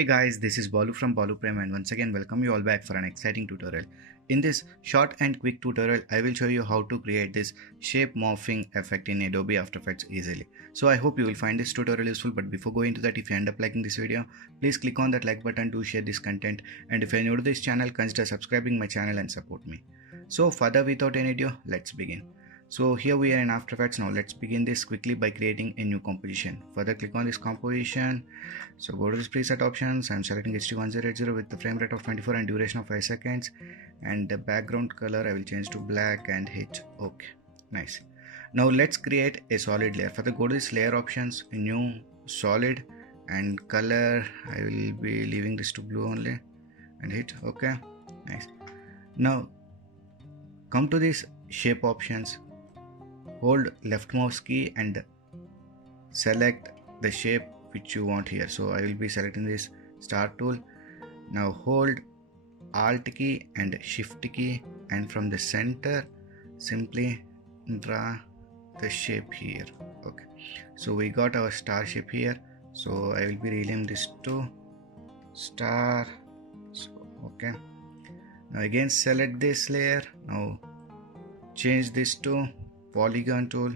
Hey guys, this is Balu from Balu Prem and once again welcome you all back for an exciting tutorial. In this short and quick tutorial, I will show you how to create this shape morphing effect in Adobe After Effects easily. So I hope you will find this tutorial useful, but before going to that, if you end up liking this video, please click on that like button to share this content, and if you are new to this channel, consider subscribing my channel and support me. So further without any ado, let's begin. So here we are in After Effects. Now let's begin this quickly by creating a new composition. Further click on this composition. So go to this preset options. I'm selecting HD1080 with the frame rate of 24 and duration of 5 seconds. And the background color I will change to black and hit OK. Nice. Now let's create a solid layer. Further go to this layer options, new solid, and color I will be leaving this to blue only and hit OK. Nice. Now come to this shape options. Hold left mouse key and select the shape which you want here. So I will be selecting this star tool. Now hold alt key and shift key, and from the center simply draw the shape here. Okay, so we got our star shape here. So I will be renaming this to star. So okay, now again select this layer. Now change this to polygon tool.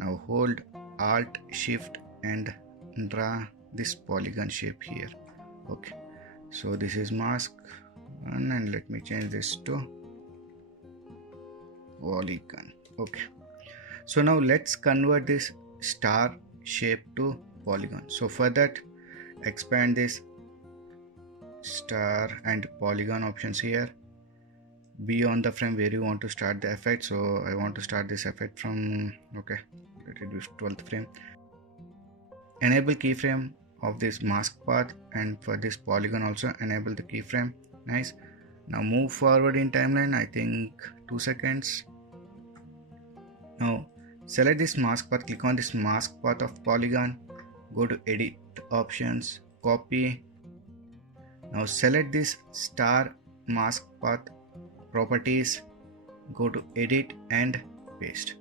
Now hold alt shift and draw this polygon shape here. Okay, so this is mask one, and let me change this to polygon. Okay, so now let's convert this star shape to polygon. So for that, expand this star and polygon options here. Be on the frame where you want to start the effect. So I want to start this effect from, okay, let it be 12th frame. Enable keyframe of this mask path, and for this polygon also enable the keyframe. Nice. Now move forward in timeline, I think 2 seconds. Now select this mask path, click on this mask path of polygon, go to edit options, copy. Now select this star mask path properties, go to edit and paste.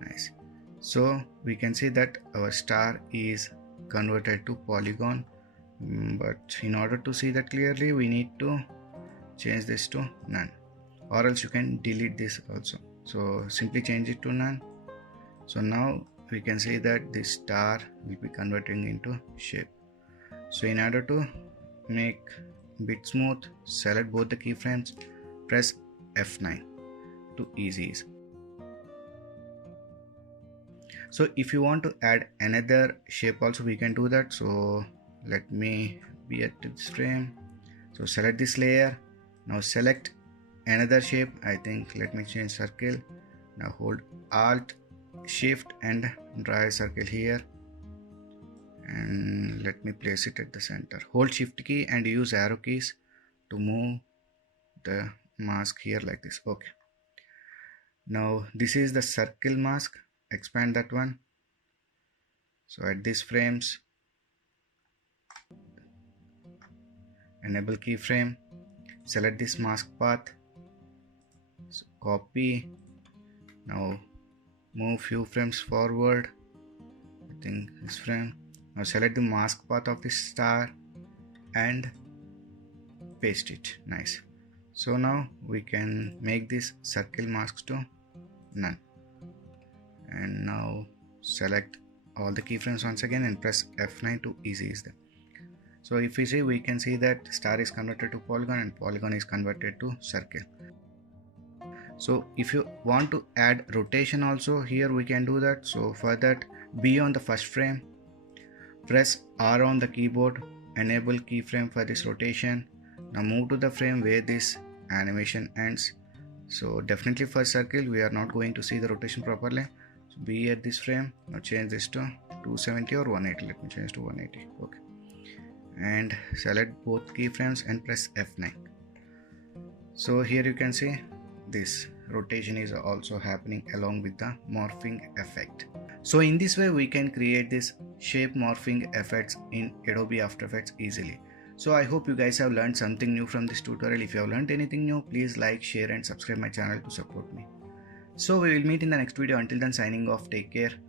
Nice. So we can see that our star is converted to polygon, but in order to see that clearly we need to change this to none, or else you can delete this also. So simply change it to none. So now we can see that this star will be converting into shape. So in order to make bit smooth, select both the keyframes, press F9 to ease. So if you want to add another shape also, we can do that. So let me be at this frame. So select this layer. Now select another shape. I think let me change circle. Now hold alt shift and draw a circle here, and let me place it at the center. Hold shift key and use arrow keys to move the mask here like this. Okay, now this is the circle mask. Expand that one. So at these frames, enable keyframe, select this mask path, so copy. Now move few frames forward, I think this frame. Now select the mask path of this star and paste it. Nice. So now we can make this circle masks to none, and now select all the keyframes once again and press F9 to ease them. So if we see, we can see that star is converted to polygon and polygon is converted to circle. So if you want to add rotation also, here we can do that. So for that, be on the first frame, press R on the keyboard, enable keyframe for this rotation. Now move to the frame where this animation ends. So definitely for circle we are not going to see the rotation properly. So be at this frame. Now change this to 270 or 180. Let me change to 180. Okay, and select both keyframes and press F9. So here you can see this rotation is also happening along with the morphing effect. So in this way we can create this shape morphing effects in Adobe After Effects easily. So I hope you guys have learned something new from this tutorial. If you have learned anything new, please like, share and subscribe my channel to support me. So we will meet in the next video. Until then, signing off. Take care.